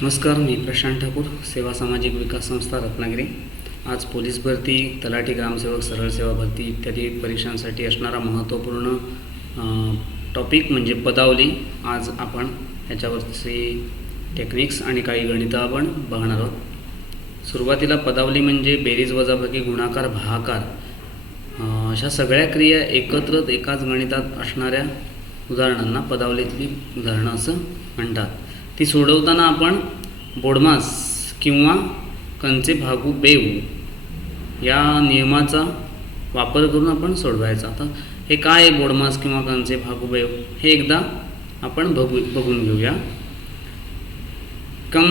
नमस्कार मी प्रशांत ठाकूर सेवा सामाजिक विकास संस्था रत्नागिरी. आज पोलीस भरती तलाठी ग्रामसेवक सरळ सेवा भरती इत्यादी परीक्षांसाठी असणारा महत्त्वपूर्ण टॉपिक म्हणजे पदावली. आज आपण याच्यावरची टेक्निक्स आणि काही गणितं आपण बघणार आहोत. सुरुवातीला पदावली म्हणजे बेरीज वजाबाकी गुणाकार भाकार अशा सगळ्या क्रिया एकत्र एकाच गणितात असणाऱ्या उदाहरणांना पदावलीतली उदाहरणं असं म्हणतात. ती सोडवताना आपण बोडमास किंवा कंचे भागू बेऊ या नियमाचा वापर करून आपण सोडवायचा. आता हे काय आहे बोडमास किंवा कंचे भागू बेऊ? हे एकदा आपण बघू बघून घेऊया. कम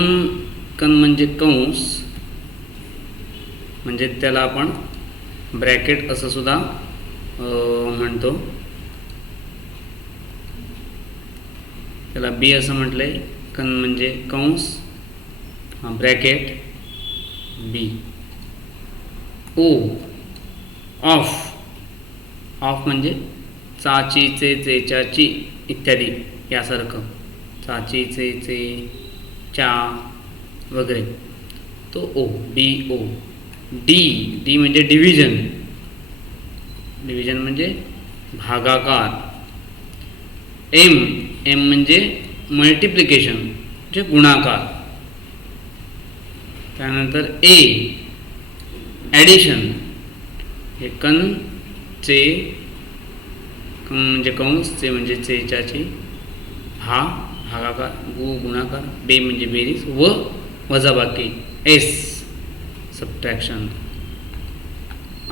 कन म्हणजे कंस म्हणजे त्याला आपण ब्रॅकेट असं सुद्धा म्हणतो. त्याला बी असं म्हटलंय. कन म्हणजे कंस bracket B O of of म्हणजे चाची, चे चेचाची इत्यादी यासारखं. चाची, चे चे चा वगैरे. तो O B O D D म्हणजे डिव्हिजन डिव्हिजन म्हणजे भागाकार. एम एम म्हणजे मल्टिप्लिकेशन म्हणजे गुणाकार. त्यानंतर ए ॲडिशन हे कन चे कन म्हणजे कंस चे म्हणजे चेचाची हा भागाकार गु गुणाकार बे म्हणजे बेरीज व वजाबाकी एस सबट्रॅक्शन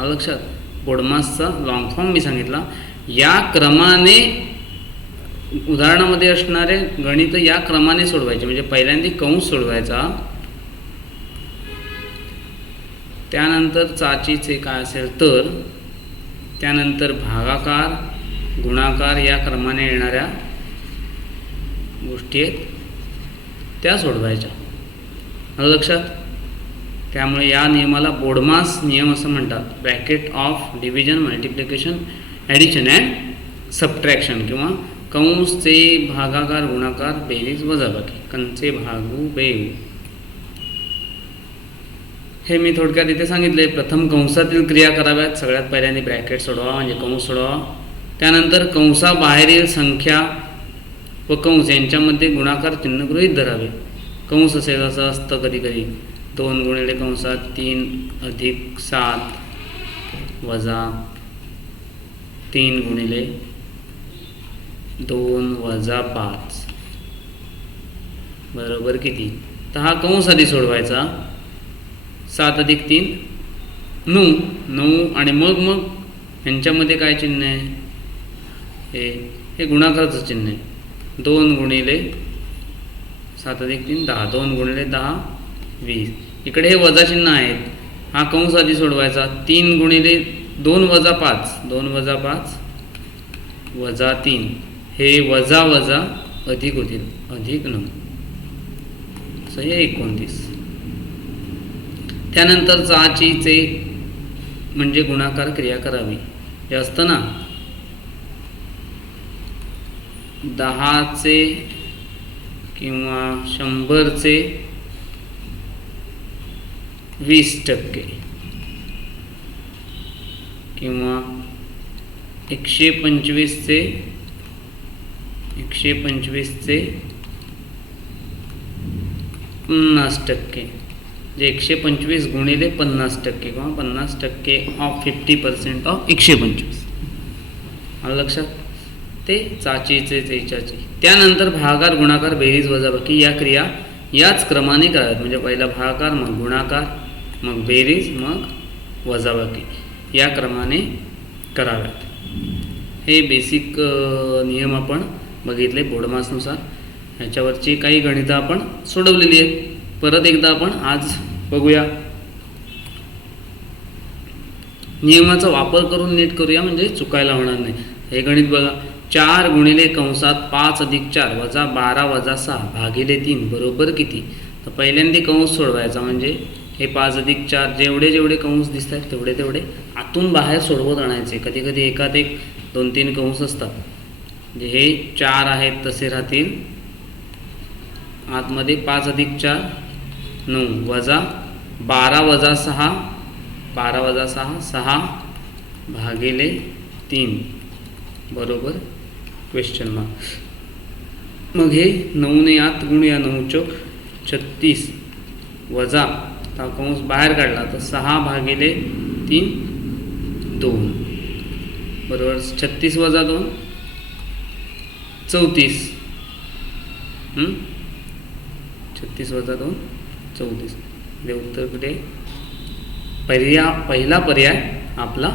लक्षात बोडमासचा लॉंग फॉर्म मी सांगितला. या क्रमाने उदाहरणामध्ये असणारे गणित या क्रमाने सोडवायचे म्हणजे पहिल्यांदा कंस सोडवायचा. त्यानंतर चाचीचे काय असेल तर त्यानंतर भागाकार गुणाकार या क्रमाने येणाऱ्या गोष्टी आहेत त्या सोडवायच्या. आलं लक्षात? त्यामुळे या नियमाला बोडमास नियम असं म्हणतात. Bracket of division multiplication addition and subtraction किंवा कंसचे भागाकार गुणाकार बेरीज वजाबाकी. कंचे भागू बेऊ हे मी थोडक्यात इथे सांगितले. प्रथम कंसातील क्रिया कराव्यात. सगळ्यात पहिल्यांदा ब्रॅकेट सोडवा म्हणजे कंस सोडवा. त्यानंतर कंसाबाहेरील संख्या व कंस यांच्यामध्ये गुणाकार चिन्ह गृहीत धरावे. कंस असेल असं असतं कधी कधी दोन गुणिले कंसात तीन अधिक सात वजा तीन गुणिले दोन वजा पाच. बरोबर किती? तर हा कंस आधी सोडवायचा. सात अधिक तीन नऊ. नऊ आणि मग मग? ह्यांच्यामध्ये काय चिन्ह आहे? हे हे गुणाकाराचं चिन्ह आहे. दोन गुणिले सात अधिक तीन दहा. दोन गुणिले दहा वीस. इकडे हे वजा चिन्ह आहेत. हा कंस आधी सोडवायचा. तीन गुणिले दोन वजा पाच. दोन वजा पाच वजा तीन. हे वजा वजा अधिक होतील अधिक नऊ. असं हे एकोणतीस. त्यानंतर चाचीचे म्हणजे गुणाकार क्रिया करावी. हे असतं ना? दहाचे किंवा शंभरचे वीस टक्के. किंवा एकशे पंचवीसचे एकशे पंचवीसचे पन्नास टक्के. जे एकशे पंचवीस गुणिले पन्नास टक्के किंवा पन्नास टक्के ऑफ फिफ्टी पर्सेंट ऑफ एकशे पंचवीस. आलं लक्षात? ते चाचीचे चेचाची त्यानंतर भागाकार गुणाकार बेरीज वजाबाकी या क्रिया याच क्रमाने कराव्यात. म्हणजे पहिला भागाकार मग गुणाकार मग बेरीज मग वजाबाकी या क्रमाने कराव्यात. हे बेसिक नियम आपण बघितले बोडमासनुसार ह्याच्यावरची काही गणितं आपण सोडवलेली आहेत. परत एकदा आपण आज बघूया. नियमाचा वापर करून नीट करूया म्हणजे चुकायला होणार नाही. हे गणित बघा. चार गुणिले कंसात पाच अधिक चार वजा बारा वजा सहा भागिले तीन बरोबर किती? तर पहिल्यांदा कंस सोडवायचा म्हणजे हे पाच अधिक चार जेवढे जेवढे कंस दिसत आहेत तेवढे तेवढे आतून बाहेर सोडवत आणायचे. कधी कधी एकात एक दोन तीन कंस असतात. म्हणजे हे चार आहेत तसे राहतील. आतमध्ये पाच अधिक चार नऊ वजा बारा वजा सहा बारा वजा सहा सहा भागिले तीन. बरोबर? क्वेश्चन मार्क मग हे नऊने आत गुणूया नऊ चौक छत्तीस वजा आता कंस बाहेर काढला तर सहा भागिले तीन दोन. बरोबर? छत्तीस वजा दोन चौतीस. छत्तीस वजा दोन चौतीस. म्हणजे उत्तर कुठे? पर्या पहिला पर्याय आपला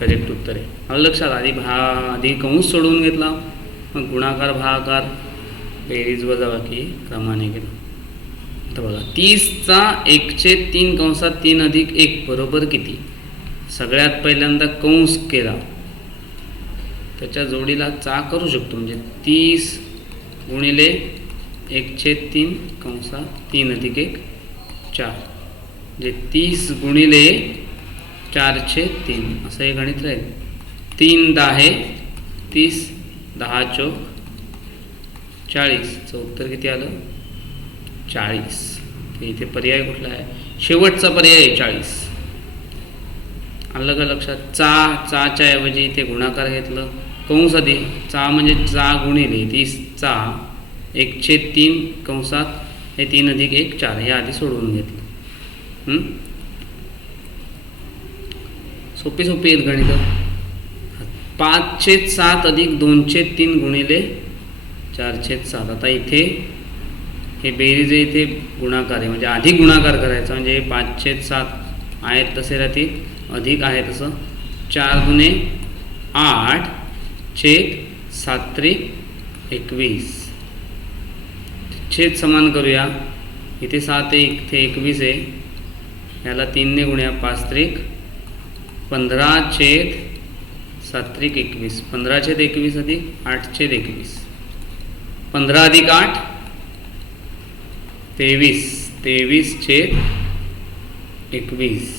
करेक्ट उत्तर आहे. मला लक्षात आधी भा आधी कंस सोडवून घेतला. मग गुणाकार भागाकार बेरीज वजाबाकी क्रमाने केला तर बघा तीसचा एकशे तीन कंसात तीन अधिक एक बरोबर किती? सगळ्यात पहिल्यांदा कंस केला. त्याच्या जोडीला चा करू शकतो. म्हणजे तीस गुणिले एकशे तीन कंसा तीन अधिक एक चार. म्हणजे तीस गुणिले चारशे तीन. असं हे गणित राहील. तीन दहा तीस दहा चौक चाळीसचं उत्तर किती आलं? चाळीस. इथे पर्याय कुठला आहे? शेवटचा पर्याय आहे चाळीस. आलं का लक्षात? चा चाच्या ऐवजी इथे गुणाकार घेतलं. कंस आधी चा म्हणजे चा गुणिले तीस चा एकशे तीन कंसात हे तीन अधिक एक चार हे आधी सोडवून घेतलं. सोपी सोपी आहेत गणित. पाचशे सात अधिक दोनशे तीन गुणिले चारशे सात. आता इथे हे बेरीज आहे इथे गुणाकार आहे. म्हणजे आधी गुणाकार करायचा म्हणजे पाच छेद सात आहेत तसे राहतील. अधिक आहे तसं. चार गुणे आठ छेद सात त्रिक एकवीस. छेद समान करूया. इथे सात एक ते एकवीस आहे. याला तीनने गुण्या पाच त्रिक पंधरा छेद सात त्रिक एकवीस. पंधरा छेद एकवीस अधिक आठ छेद एकवीस. पंधरा अधिक आठ तेवीस. तेवीस छेद एकवीस.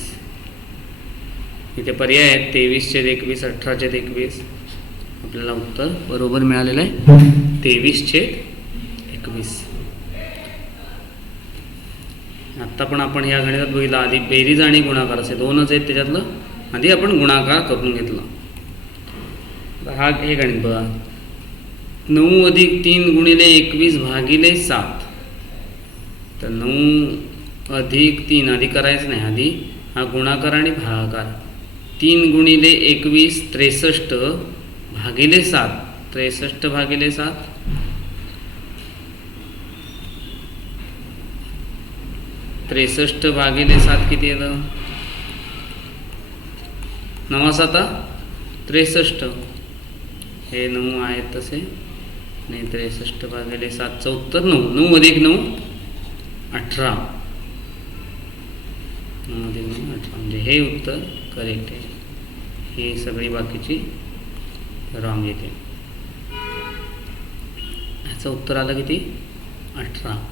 इथे पर्याय आहेत. तेवीस छेद एकवीस अठरा छेद एकवीस. आपल्याला उत्तर बरोबर मिळालेलं आहे. तेवीस छेद एकवीस. आत्ता पण आपण या गणितात बघितलं आधी बेरीज आणि गुणाकार असे दोनच आहेत त्याच्यातलं आधी आपण गुणाकार करून घेतला. हा हे गणित बघा. नऊ अधिक तीन गुणिले एकवीस भागिले सात. तर नऊ अधिक तीन आधी करायचं नाही आधी हा गुणाकार आणि भागाकार. तीन गुणिले एकवीस त्रेसष्ट भागिले सात त्रेसष्ट भागिले सात? त्रेसष्ट भागिले सात किती येतं? नवा साता त्रेसष्ट. हे नऊ आहेत तसे. नाही त्रेसष्ट भागिले सात चौत्तर नऊ. नऊ अधिक नऊ अठरा. नऊ अधिक नऊ अठरा. म्हणजे हे उत्तर करेक्ट आहे. ही सगळी बाकीची रॉंग येते. ह्याचं उत्तर आलं किती? अठरा.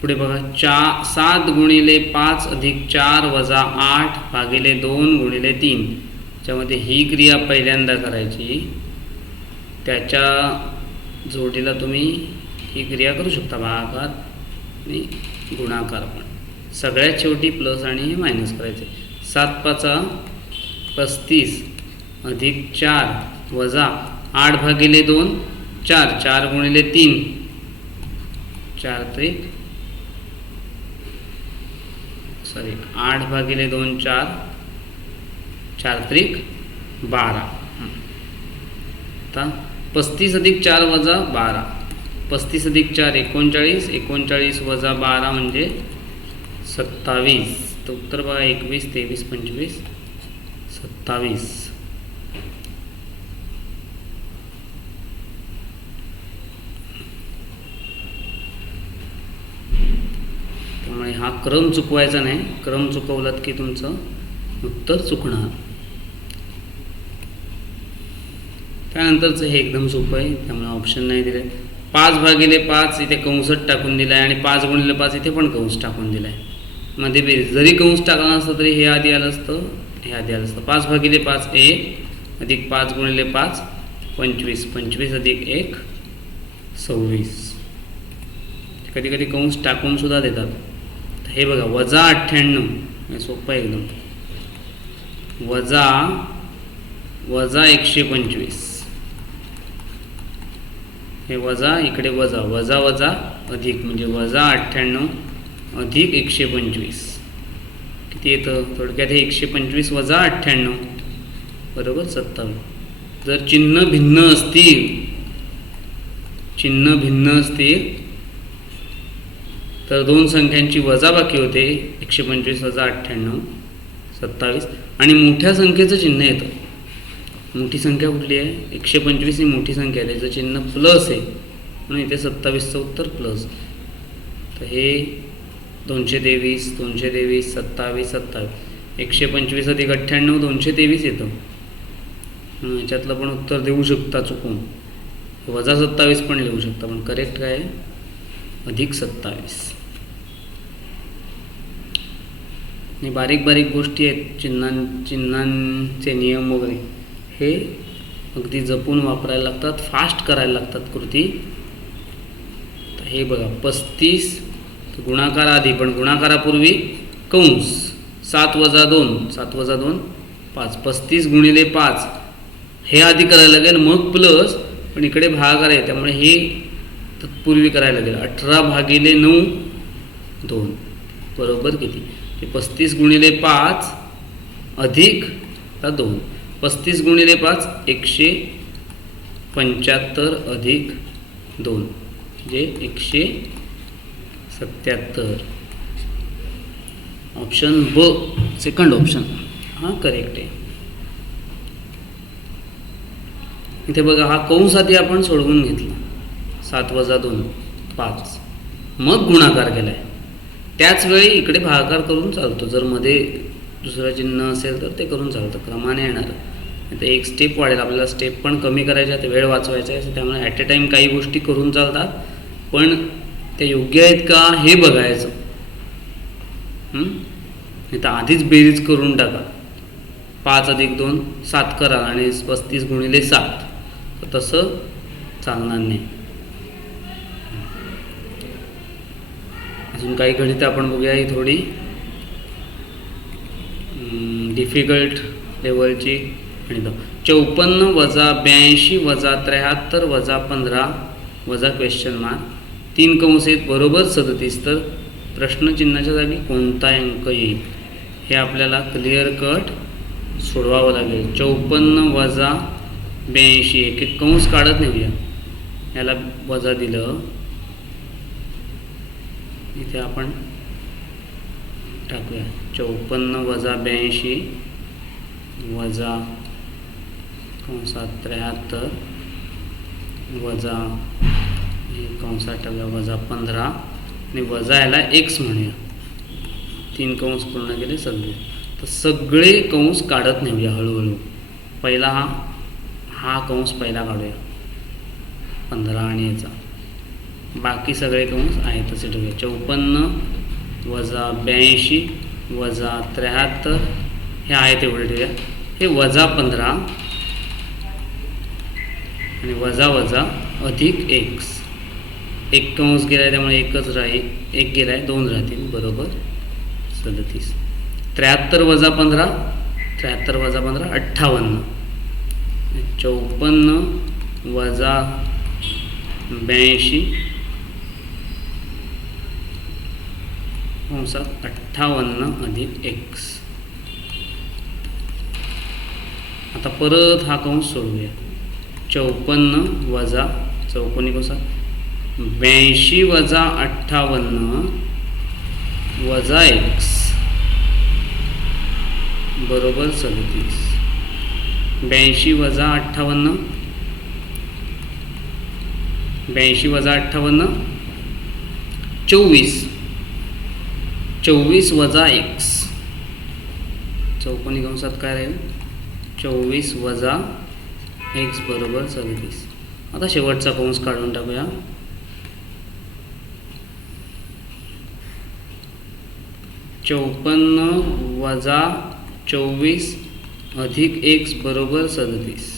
पुढे बघा चा सात गुणिले पाच अधिक चार वजा आठ भागिले दोन गुणिले तीन. त्याच्यामध्ये ही क्रिया पहिल्यांदा करायची. त्याच्या जोडीला तुम्ही ही क्रिया करू शकता. भागाकार आणि गुणाकार पण. सगळ्यात शेवटी प्लस आणि हे मायनस करायचे. सात पाचा पस्तीस अधिक चार वजा आठ भागिले दोन चार चार गुणिले तीन. चार त्रिक सॉरी आठ भागिले दोन चार. चार त्रिक बारा. आता पस्तीस अधिक चार वजा बारा. पस्तीस अधिक चार एकोणचाळीस एकोणचाळीस वजा बारा म्हणजे सत्तावीस. तर उत्तर बघा एकवीस तेवीस पंचवीस सत्तावीस. त्यामुळे हा क्रम चुकवायचा नाही. क्रम चुकवलात की तुमचं उत्तर चुकणार. त्यानंतरचं हे एकदम सोपं आहे. त्यामुळे ऑप्शन नाही दिले पाच भागिले पाच इथे कंसट टाकून दिला आहे आणि पाच गुणिले पाच इथे पण कंस टाकून दिला आहे मध्ये बेरीज जरी कंस टाकला नसतं तरी हे आधी आलं असतं हे आधी आलं असतं. पाच भागिले पाच ए अधिक पाच गुणिले पाच पंचवीस. पंचवीस अधिक एक सव्वीस. कधी कधी कंस टाकून सुद्धा देतात. तर हे बघा वजा अठ्ठ्याण्णव. हे सोपं आहे एकदम. वजा वजा एकशे पंचवीस. हे वजा इकडे वजा. वजा वजा अधिक म्हणजे वजा अठ्ठ्याण्णव. अधिक एकशे पंचवीस. किती येतं? थोडक्यात हे एकशे पंचवीस वजा अठ्ठ्याण्णव. बरोबर? सत्तावीस जर चिन्ह भिन्न असतील चिन्ह भिन्न असतील तर दोन संख्यांची वजा बाकी होते. एकशे पंचवीस वजा अठ्ठ्याण्णव सत्तावीस. आणि मोठ्या संख्येचं चिन्ह येतं. मोठी संख्या कुठली आहे? एकशे पंचवीस ही मोठी संख्या आहे. त्याचं चिन्ह प्लस आहे. म्हणून इथे सत्तावीसचं उत्तर प्लस तर हे दोनशे तेवीस दोनशे तेवीस सत्तावीस सत्तावीस. एकशे पंचवीस अधिक अठ्ठ्याण्णव दोनशे तेवीस येतं. याच्यातलं पण उत्तर देऊ शकता चुकून. वजा सत्तावीस पण लिहू शकता पण करेक्ट काय? अधिक सत्तावीस. आणि बारीक बारीक गोष्टी आहेत चिन्हां चिन्हांचे नियम वगैरे. हे अगदी जपून वापरायला लागतात फास्ट करायला लागतात कृती. हे बघा पस्तीस गुणाकार आधी पण गुणाकारापूर्वी कंस सात वजा दोन सात वजा दोन पाच. पस्तीस गुणिले पाच. हे आधी करायला लागेल मग प्लस पण इकडे भागाकार आहे त्यामुळे हे तत्पूर्वी करायला लागेल. अठरा भागिले नऊ दोन. बरोबर किती? ते पस्तीस गुणिले पाच अधिक दोन. पस्तीस गुणिले पाच एकशे पंच्याहत्तर अधिक दोन. जे एकशे सत्याहत्तर. ऑप्शन ब सेकंड ऑप्शन हा करेक्ट आहे. इथे बघा हा कंस आधी आपण सोडवून घेतला. सात वजा दोन पाच. मग गुणाकार केला आहे त्याच वेळी इकडे भागाकार करून चालतो. जर मध्ये दुसरं चिन्ह असेल तर ते करून चालतं. क्रमाने येणार. आता एक स्टेप वाढेल. आपल्याला स्टेप पण कमी करायच्या ते वेळ वाचवायचा आहे त्यामुळे ॲट ए टाईम काही गोष्टी करून चालतात. पण त्या योग्य आहेत का हे बघायचं. नाही तर आधीच बेरीज करून टाका. पाच अधिक दोन सात करा आणि पस्तीस गुणिले सात. तर तसं चालणार नाही. अजून काही गणितं आपण बघूया ही थोडी. डिफिकल्ट लेवलची गणितं. चौपन्न वजा ब्याऐंशी वजा त्र्याहत्तर वजा पंधरा वजा क्वेश्चन मार्क तीन कंस बरोबर सदतीस. तर प्रश्नचिन्हाच्या जागी कोणता अंक येईल? हे आपल्याला क्लिअर कट सोडवावं लागेल. चौपन्न वजा ब्याऐंशी एक. एक कंस काढत नेऊया. याला वजा दिलं. इथे आपण टाकूया. चौपन्न वजा ब्याऐंशी वजा कंसात त्र्याहत्तर वजा हे कंसात वजा पंधरा आणि वजा याला एक्स म्हणूया. तीन कंस पूर्ण केले सव्वीस तर सगळे कंस काढत नेऊया हळूहळू. पहिला हा हा कंस पहिला काढूया. पंधरा आणि याचा. बाकी सगळे कंस आहेत तसे ठेवूया. चौपन्न वजा ब्याऐंशी वजा त्र्याहत्तर हे आहे तेवढे ठेवूया. हे वजा पंधरा आणि वजा वजा अधिक एक्स एक कंस गेला आहे त्यामुळे एकच राहील एक गेला आहे दोन राहतील. बरोबर? सदतीस. त्र्याहत्तर वजा पंधरा त्र्याहत्तर वजा पंधरा अठ्ठावन्न. चौपन्न वजा ब्याऐंशी. कंसात अठ्ठावन्न अधिक एक्स. आता परत हा कंस सोडूया चौपन्न वजा चौकोनी कंसात. ब्याऐंशी वजा अठ्ठावन्न वजा एक्स बरोबर सदतीस. ब्याऐंशी वजा अठ्ठावन्न. ब्याऐंशी वजा अठ्ठावन्न. चोवीस. चोवीस वजा एक्स. चौकोनी कंसात काय राहील चोवीस वजा एक्स बरोबर सदतीस. आता शेवटचा कंस काढून टाकूया. चौपन्न वजा चोवीस अधिक एक्स बरोबर सदतीस.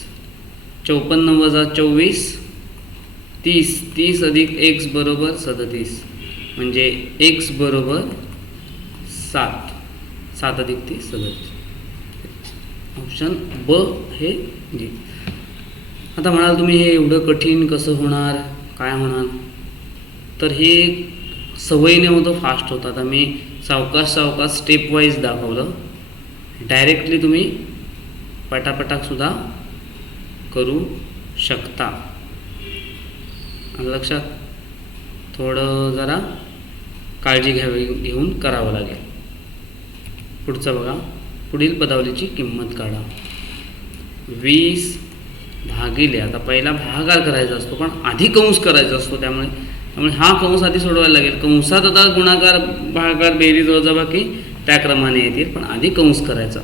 चौपन्न वजा चोवीस तीस तीस अधिक एक्स बरोबर सदतीस. म्हणजे एक्स बरोबर सात. सात अधिक तीस सदतीस. ऑप्शन ब हे जी आता म्हणाल तुम्ही हे एवढं कठीण कसं होणार? काय होणार? तर हे सवयीने होतं फास्ट होतं. आता मी सावकाश सावकाश स्टेप वाईज दाखवलं. डायरेक्टली तुम्ही पटापटाकसुद्धा करू शकता. आलं लक्षात थोडं जरा काळजी घ्यावी घेऊन करावं लागेल. पुढचं बघा. पुढील पदावलीची किंमत काढा. वीस भागिले आता पहिला भागार करायचा असतो पण आधी कंस करायचा असतो त्यामुळे त्यामुळे हा कंस आधी सोडवायला लागेल. कंसात आता गुणाकार भागाकार बेरीज वजाबाकी त्या क्रमाने येतील पण आधी कंस करायचा.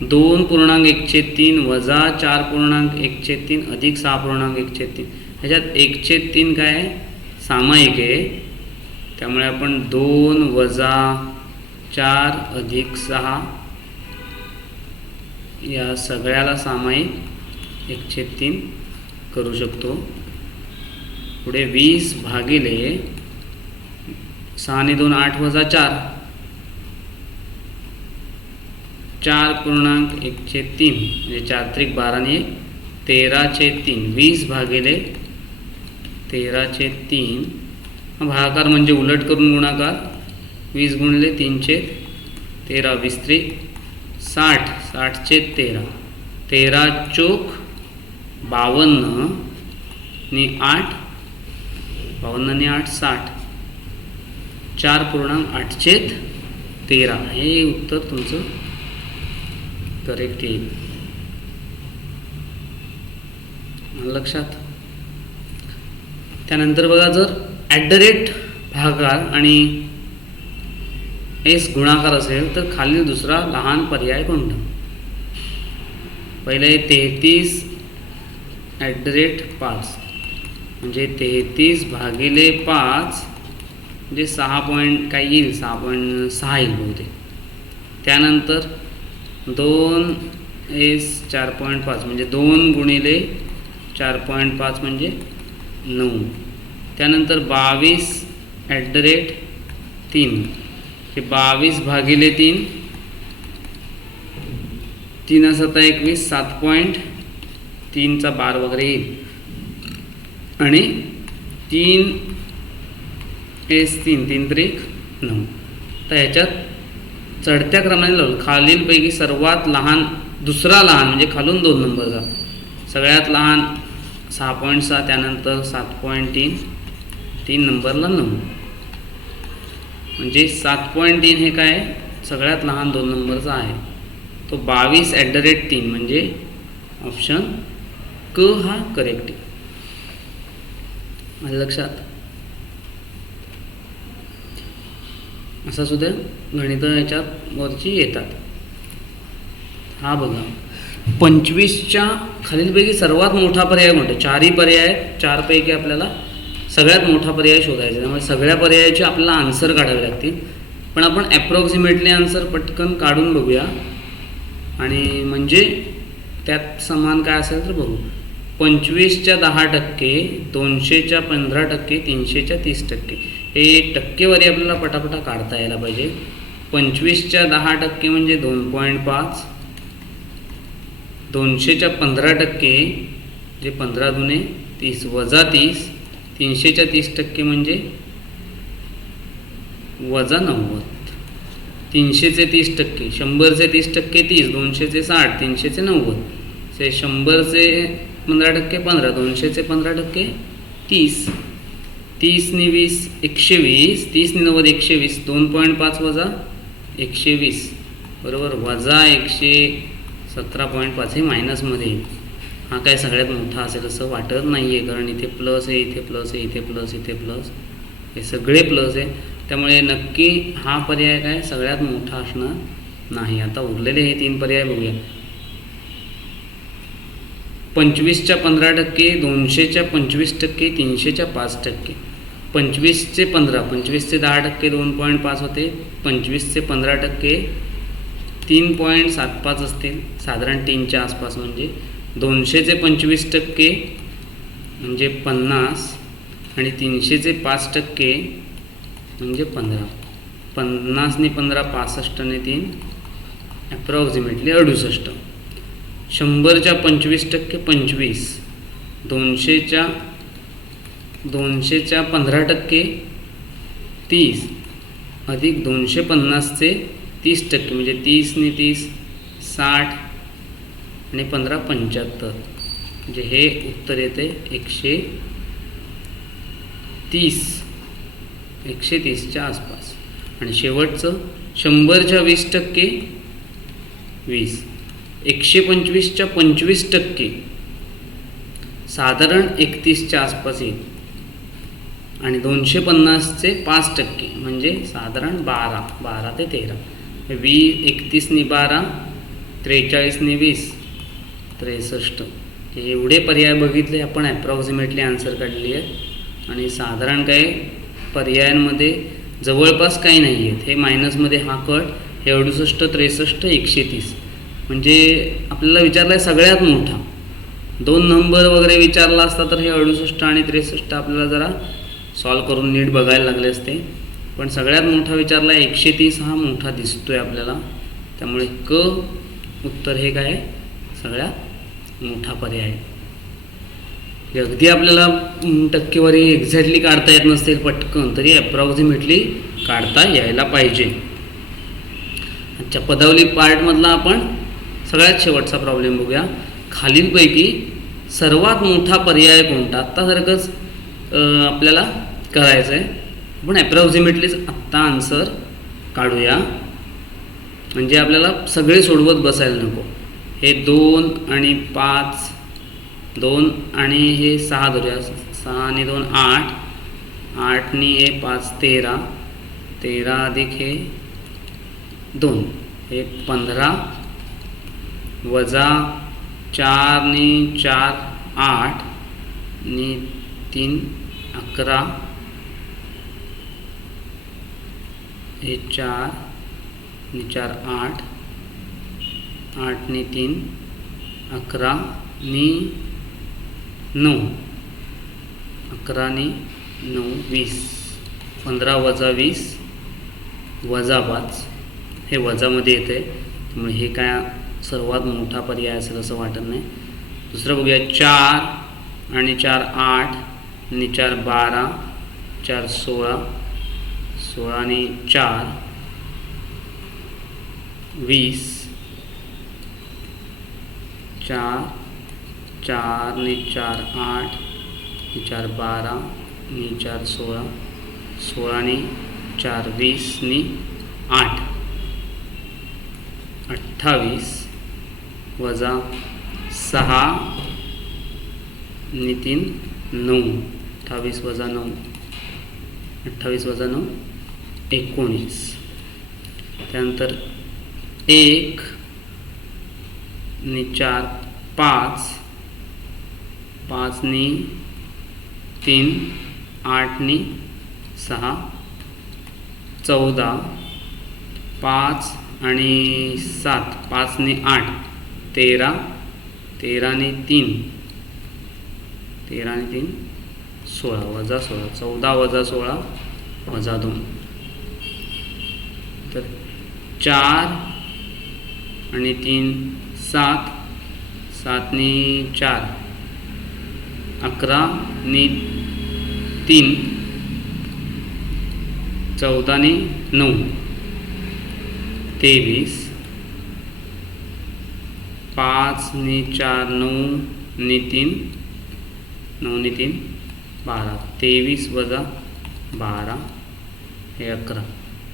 दोन पूर्णांक एकशे तीन वजा चार पूर्णांक एकशे तीन अधिक सहा पूर्णांक एकशे तीन. ह्याच्यात एकशे तीन काय आहे? सामायिक आहे. त्यामुळे आपण दोन वजा चार अधिक सहा या सगळ्याला सामायिक एकशे तीन करू शकतो. पुढे वीस भागिले सहाने दोन आठ वजा चार. चार पूर्णांक एकशे तीन म्हणजे चार त्रिक बाराने एक तेराचे तीन. वीस भागिले तेराचे तीन. भागाकार म्हणजे उलट करून गुणाकार. वीस गुणले तीनशे तेरा वीस त्रिक साठ. साठचे तेरा. तेरा चोक बावन्न आणि आठ बावन्नने आणि आठ साठ. चार पूर्णांक आठशेत तेरा. हे उत्तर तुमचं करेक्ट येईल. लक्षात. त्यानंतर बघा जर ॲट द रेट भागाकार आणि एस गुणाकार असेल तर खालील दुसरा लहान पर्याय कोणता? पहिले तेहतीस ॲट द रेट पाच. म्हणजे तेहतीस भागिले पाच म्हणजे सहा पॉईंट काय येईल सहा पॉईंट सहा येईल बहुतेक. त्यानंतर दोन एस चार पॉईंट पाच म्हणजे दोन गुणिले चार पॉईंट पाच म्हणजे नऊ. त्यानंतर बावीस ॲट द रेट तीन. हे बावीस भागिले तीन तीन सत्ता एकवीस सात पॉईंट तीनचा बार वगैरे येईल. आणि तीन एस तीन तीन त्रिक नऊ. तर ह्याच्यात चढत्या क्रमाने लावलं. खालीलपैकी सर्वात लहान दुसरा लहान म्हणजे खालून दोन नंबरचा सगळ्यात लहान सहा पॉईंट सहा त्यानंतर सात पॉईंट तीन तीन नंबरला नऊ. म्हणजे सात पॉईंट तीन हे काय? सगळ्यात लहान दोन नंबरचा आहे. तो बावीस ॲट द रेट तीन म्हणजे ऑप्शन क हा करेक्ट आहे. माझ्या लक्षात. असा सुद्धा गणित याच्यात वरची येतात. हा बघा. पंचवीसच्या खालीलपैकी सर्वात मोठा पर्याय कोणता? चारही पर्याय चारपैकी आपल्याला सगळ्यात मोठा पर्याय शोधायचा त्यामुळे सगळ्या पर्यायाचे आपल्याला आन्सर काढावे लागतील. पण आपण ॲप्रॉक्सिमेटली आन्सर पटकन काढून बघूया. आणि म्हणजे त्यात समान काय असेल तर बघू. पंचवीसच्या दहा टक्के दोनशेच्या पंधरा टक्के तीनशेच्या तीस टक्के. हे टक्केवारी आपल्याला पटापटा काढता यायला पाहिजे. पंचवीसच्या दहा टक्के म्हणजे दोन पॉईंट पाच. दोनशेच्या पंधरा टक्के जे पंधरा दुने तीस वजा तीस तीनशेच्या तीस टक्के म्हणजे वजा नव्वद. तीनशेचे तीस टक्के शंभरचे तीस टक्के तीस दोनशेचे साठ तीनशेचे नव्वद. ते शंभरचे पंधरा टक्के पंधरा दोनशेचे पंधरा टक्के तीस. तीसने वीस एकशे वीस. तीसने नव्वद एकशे वीस. दोन पॉईंट पाच वजा एकशे वीस. बरोबर? वजा एकशे सतरा पॉईंट पाच हे मायनसमध्ये येईल हा काय सगळ्यात मोठा असेल असं वाटत नाही आहे कारण इथे प्लस आहे इथे प्लस आहे इथे प्लस इथे प्लस हे सगळे प्लस आहे. त्यामुळे नक्की हा पर्याय काय सगळ्यात मोठा असणार नाही. आता उरलेले हे तीन पर्याय बघूया. पंचवीसच्या पंधरा टक्के दोनशेच्या पंचवीस टक्के तीनशेच्या पाच टक्के. पंचवीसचे पंधरा पंचवीसचे दहा टक्के दोन पॉईंट पाच होते. पंचवीसचे पंधरा टक्के तीन पॉईंट सात पाच असतील. साधारण तीनच्या आसपास म्हणजे दोनशेचे पंचवीस टक्के म्हणजे पन्नास आणि तीनशेचे पाच टक्के म्हणजे पंधरा. पन्नासने पंधरा पासष्टने तीन ॲप्रॉक्झिमेटली अडुसष्ट. शंभरच्या पंचवीस टक्के पंचवीस. दोनशेच्या दोनशेच्या पंधरा टक्के तीस. अधिक दोनशे पन्नासचे तीस टक्के म्हणजे तीसने तीस साठ आणि पंधरा पंच्याहत्तर. म्हणजे हे उत्तर येते एकशे तीस. एकशे तीसच्या आसपास. आणि शेवटचं शंभरच्या वीस टक्के वीस. एकशे पंचवीसच्या पंचवीस टक्के. साधारण एकतीसच्या आसपास येईल. आणि दोनशे पन्नासचे पाच टक्के म्हणजे साधारण बारा बारा ते तेरा. वी एकतीसने बारा त्रेचाळीसने वीस त्रेसष्ट. हे एवढे पर्याय बघितले आपण ॲप्रॉक्सिमेटली आन्सर काढली आहे आणि साधारण काय पर्यायांमध्ये जवळपास काही नाही आहेत हे मायनसमध्ये हा कट हे अडुसष्ट त्रेसष्ट एकशे तीस. म्हणजे आपल्याला विचारला आहे सगळ्यात मोठा. दोन नंबर वगैरे विचारला असता तर हे अडुसष्ट आणि त्रेसष्ट आपल्याला जरा सॉल्व करून नीट बघायला लागले असते. पण सगळ्यात मोठा विचारला एकशे तीस हा मोठा दिसतोय आपल्याला. त्यामुळे क उत्तर हे काय? सगळ्यात मोठा पर्याय. आहे हे अगदी आपल्याला टक्केवारी एक्झॅक्टली काढता येत नसतील पटकन तरी ॲप्रॉक्झिमेटली काढता यायला पाहिजे. आजच्या पदावली पार्टमधला आपण सगळ्यात शेवटचा प्रॉब्लेम बघूया. खालीलपैकी सर्वात मोठा पर्याय कोणता? आत्तासारखंच आपल्याला करायचं आहे आपण ॲप्रॉक्झिमेटलीच आत्ता आन्सर काढूया. म्हणजे आपल्याला सगळे सोडवत बसायला नको. हे दोन आणि पाच दोन आणि हे सहा धरूया. सहा आणि दोन आठ. आठनी हे पाच तेरा. तेरा अधिक हे दोन. हे पंधरा. वजा चारने चार आठ ने तीन अकरा. हे चार ने चार आठ. आठनी तीन अकरा ने नऊ. अकरा ने नऊ वीस. पंधरा वजा वीस. वजा पाच. हे वजामध्ये येतं आहे त्यामुळे हे काय सर्वात मोठा पर्याय असेल असं वाटत नाही. दुसरं बघूया चार आणि चार आठ आणि चार बारा चार सोळा सोळा आणि चार वीस चार चार आणि चार आठ आणि चार बारा आणि चार सोळा सोळा आणि चार वीस आणि आठ अठ्ठावीस. वजा सहा नितीन तीन नऊ. अठ्ठावीस वजा नऊ. अठ्ठावीस वजा नऊ एकोणीस. त्यानंतर एक नि चार पाच. पाचनी तीन आठनी सहा. चौदा. पाच आणि सात. पाचने आठ. तेरा तेराने तीन. तेराने तीन सोळा वजा सोळा चौदा वजा सोळा वजा दोन. तर चार आणि तीन सात. सातनी चार. अकरा नि तीन. चौदाने नऊ. तेवीस. पाच नि चार नऊ नि तीन नऊ नि तीन बारा तेवीस वजा बारा हे अकरा.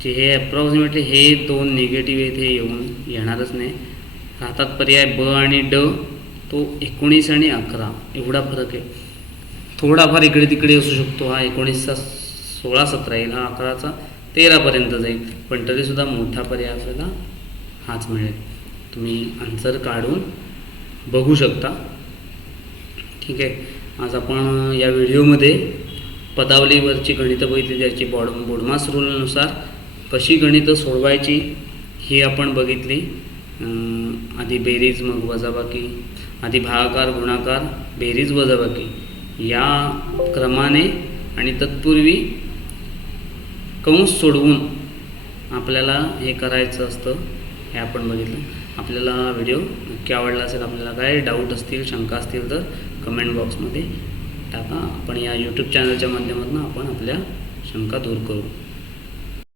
जे हे अप्रॉक्सिमेटली हे दोन निगेटिव्ह आहेत हे येऊन येणारच नाही. राहतात पर्याय ब आणि ड तो एकोणीस आणि अकरा. एवढा फरक आहे. थोडाफार इकडे तिकडे असू शकतो हा. एकोणीसचा सोळा सतरा येईल. हा अकराचा तेरापर्यंत जाईल. पण तरीसुद्धा मोठा पर्याय आपल्याला हाच मिळेल. तुम्ही आन्सर काढून बघू शकता. ठीक आहे. आज आपण या व्हिडिओमध्ये पदावलीवरची गणितं बघितली त्याची बॉड बोडमास रूलनुसार कशी गणितं सोडवायची ही आपण बघितली. आधी बेरीज मग वजाबाकी. आधी भागाकार गुणाकार बेरीज वजाबाकी. या क्रमाने आणि तत्पूर्वी कंस सोडवून आपल्याला हे करायचं असतं. हे आपण बघितलं. आपल्याला व्हिडिओ नक्की आवडला असेल आपल्याला काय डाऊट असतील शंका असतील तर कमेंट बॉक्समध्ये टाका. आपण या यूट्यूब चॅनलच्या माध्यमातून आपण आपल्या शंका दूर करू.